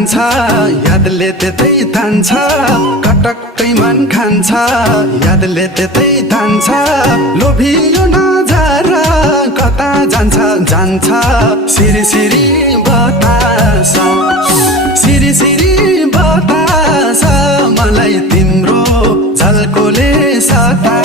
जान्छ यादले त्यतै तान्छ कटक्कै मन खान्छ यादले त्यतै तान्छ लोभियो नजारा कता जान्छ जान्छ सिरी सिरी बतास सिरी सिरी बतास मलाई तिम्रो झल्कोले सता